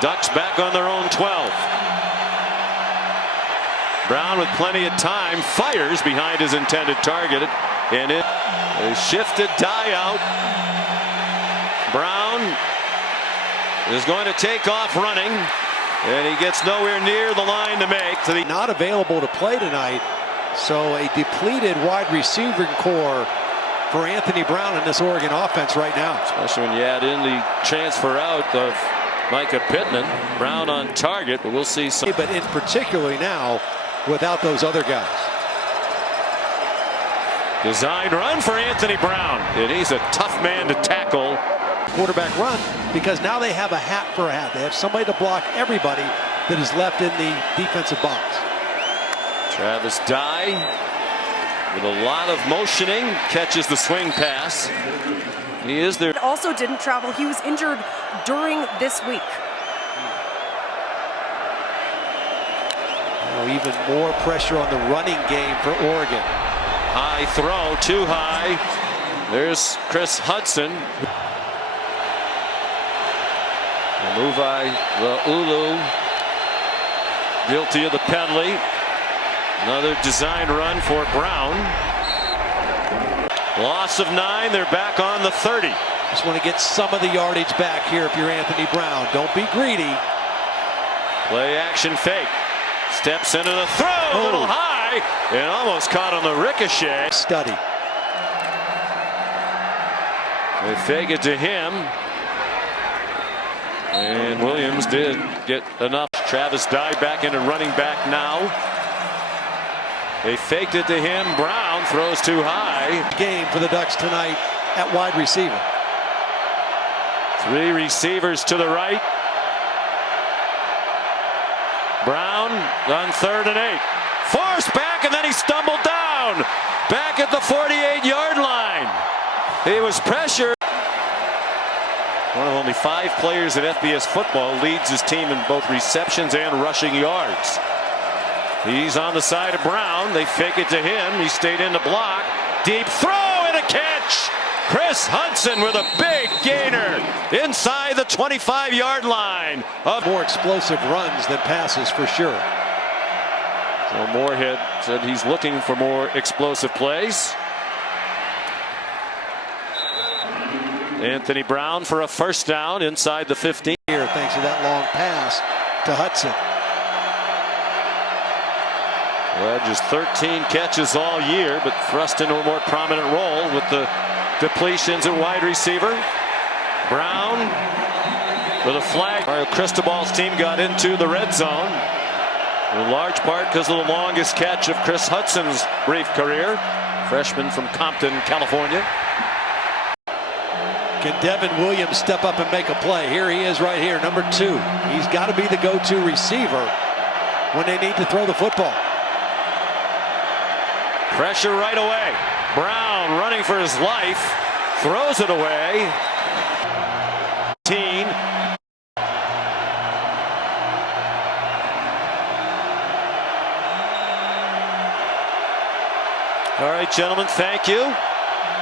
Ducks back on their own 12. Brown with plenty of time fires behind his intended target, and it is shifted die out. Brown is going to take off running, and he gets nowhere near the line to make. Not available to play tonight, so a depleted wide receiving core for Anthony Brown in this Oregon offense right now. Especially when you add in the transfer out of Micah Pittman. Brown on target, but we'll see some. But in particularly now, without those other guys. Design run for Anthony Brown, and he's a tough man to tackle. Quarterback run, because now they have a hat for a hat. They have somebody to block everybody that is left in the defensive box. Travis Dye with a lot of motioning catches the swing pass. He is there. Also didn't travel. He was injured during this week. Even more pressure on the running game for Oregon. High throw, too high. There's Chris Hudson. Muvai Ulu guilty of the penalty. Another design run for Brown. Loss of 9. They're back on the 30. Just want to get some of the yardage back here if you're Anthony Brown. Don't be greedy. Play action fake. Steps into the throw, a little high, and almost caught on the ricochet. Study. They fake it to him. And Williams did get enough. Travis Dye back into running back now. They faked it to him. Brown throws too high. Game for the Ducks tonight at wide receiver. 3 receivers to the right. Brown on 3rd and 8. Forced back, and then he stumbled down. Back at the 48-yard line. He was pressured. One of only 5 players at FBS football leads his team in both receptions and rushing yards. He's on the side of Brown. They fake it to him. He stayed in the block. Deep throw and a catch. Chris Hudson with a big gainer inside the 25-yard line. More explosive runs than passes for sure. So Moorhead said he's looking for more explosive plays. Anthony Brown for a first down inside the 15. Here, thanks to that long pass to Hudson. Well, just 13 catches all year, but thrust into a more prominent role with the depletions at wide receiver. Brown with a flag. Mario Cristobal's team got into the red zone in large part because of the longest catch of Chris Hudson's brief career. Freshman from Compton, California. Can Devin Williams step up and make a play? Here he is right here, number 2. He's got to be the go-to receiver when they need to throw the football. Pressure right away. Brown running for his life. Throws it away. All right, gentlemen, thank you.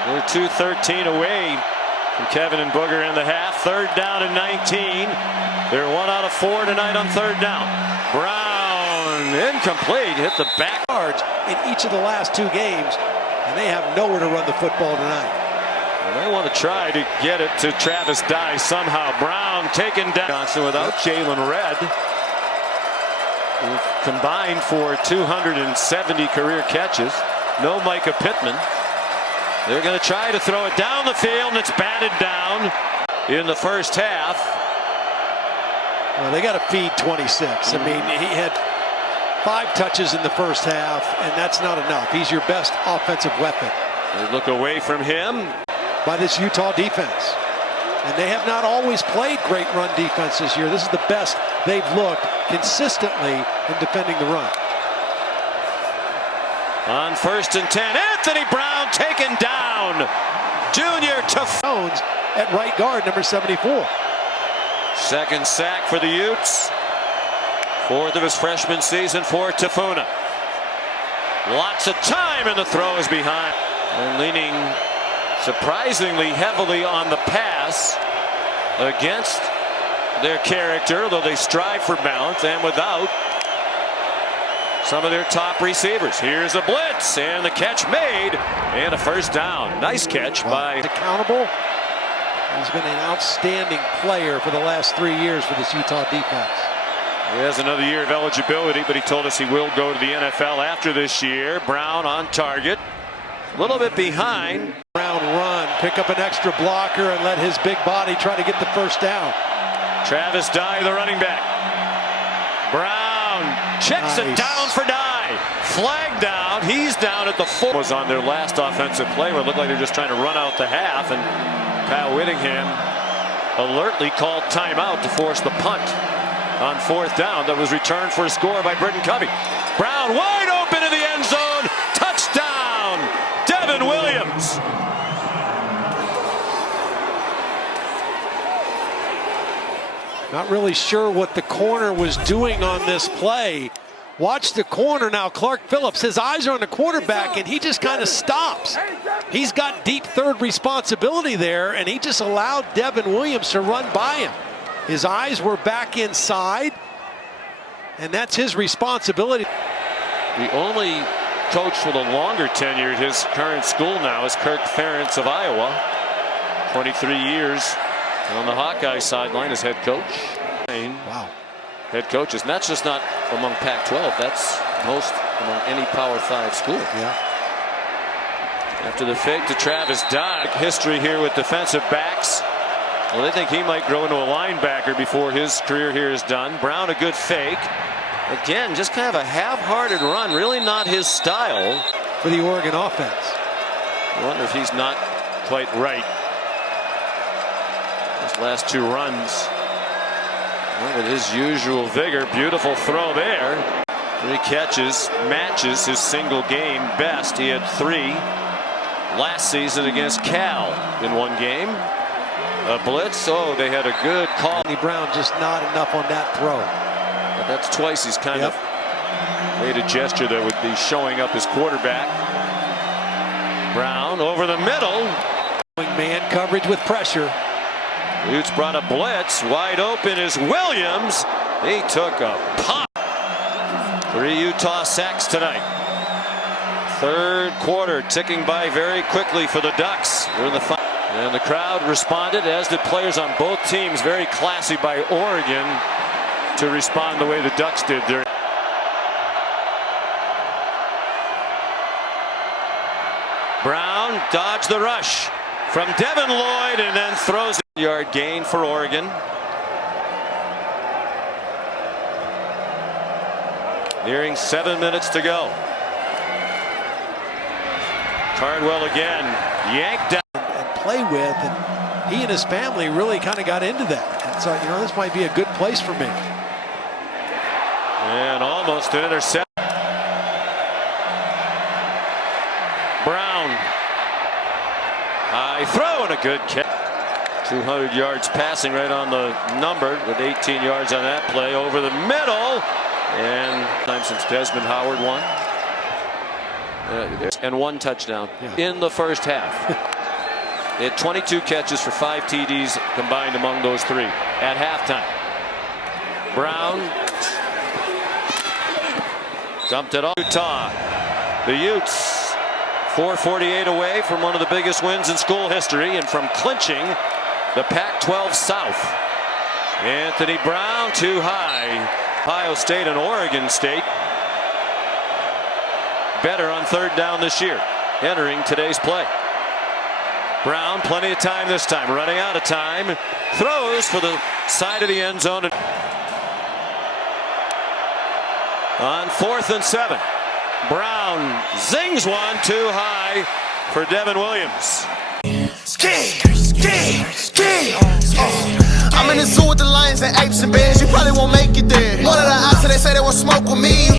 We're 2:13 away from Kevin and Booger in the half. 3rd down and 19. They're 1 out of 4 tonight on 3rd down. Brown incomplete. Hit the back. Yards in each of the last 2 games, and they have nowhere to run the football tonight. And they want to try to get it to Travis Dye somehow. Brown taken down. Johnson without Jalen Red, who combined for 270 career catches. No Micah Pittman. They're going to try to throw it down the field, and it's batted down in the first half. Well, they got to feed 26. I mean, he had 5 touches in the first half, and that's not enough. He's your best offensive weapon. They look away from him. By this Utah defense. And they have not always played great run defense this year. This is the best they've looked consistently in defending the run. On 1st and 10, Anthony Brown taken down. Junior Jones at right guard, number 74. Second sack for the Utes. 4th of his freshman season for Tafuna. Lots of time, and the throw is behind. And leaning surprisingly heavily on the pass against their character, though they strive for balance, and without some of their top receivers. Here's a blitz, and the catch made, and a first down. Nice catch by... Accountable. He's been an outstanding player for the last 3 years for this Utah defense. He has another year of eligibility, but he told us he will go to the NFL after this year. Brown on target. A little bit behind. Brown run, pick up an extra blocker, and let his big body try to get the first down. Travis Dye, the running back. Brown checks it down for Dye. Flag down. He's down at the 4. Was on their last offensive play where it looked like they're just trying to run out the half, and Kyle Whittingham alertly called timeout to force the punt on 4th down that was returned for a score by Britton Covey. Brown wide open in the end zone. Touchdown, Devin Williams. Not really sure what the corner was doing on this play. Watch the corner now. Clark Phillips, his eyes are on the quarterback, and he just kind of stops. He's got deep third responsibility there, and he just allowed Devin Williams to run by him. His eyes were back inside, and that's his responsibility. The only coach with a longer tenure at his current school now is Kirk Ferentz of Iowa. 23 years on the Hawkeye sideline as head coach. Wow. Head coaches, and that's just not among Pac-12. That's most among any Power 5 school. Yeah. After the fake to Travis Dye. History here with defensive backs. Well, they think he might grow into a linebacker before his career here is done. Brown, a good fake. Again, just kind of a half-hearted run. Really not his style. For the Oregon offense. I wonder if he's not quite right. His last 2 runs. Well, with his usual vigor, beautiful throw there. 3 catches, matches his single game best. He had 3 last season against Cal in 1 game. A blitz, oh, they had a good call. Brown just not enough on that throw. But that's twice he's kind of made a gesture that would be showing up his quarterback. Brown over the middle. Man coverage with pressure. Utes brought a blitz. Wide open is Williams. He took a pop. 3 Utah sacks tonight. 3rd quarter ticking by very quickly for the Ducks. We're in the final. And the crowd responded, as did players on both teams. Very classy by Oregon to respond the way the Ducks did there. Brown dodged the rush from Devin Lloyd and then throws a yard gain for Oregon. Nearing 7 minutes to go. Cardwell again yanked down. Play with, and he and his family really kind of got into that. And so, you know, this might be a good place for me. And almost an intercept. Brown. High throw and a good catch. 200 yards passing right on the number with 18 yards on that play over the middle. And time since Desmond Howard won. And 1 touchdown in the first half. They had 22 catches for 5 TDs combined among those 3 at halftime. Brown dumped it off. Utah. The Utes 448 away from one of the biggest wins in school history and from clinching the Pac-12 South. Anthony Brown too high. Ohio State and Oregon State better on 3rd down this year entering today's play. Brown, plenty of time this time, running out of time. Throws for the side of the end zone. On 4th and 7. Brown zings one too high for Devin Williams. I'm in the zoo with the lions and apes and bears. You probably won't make it there. One of the ops, they say they want smoke with me.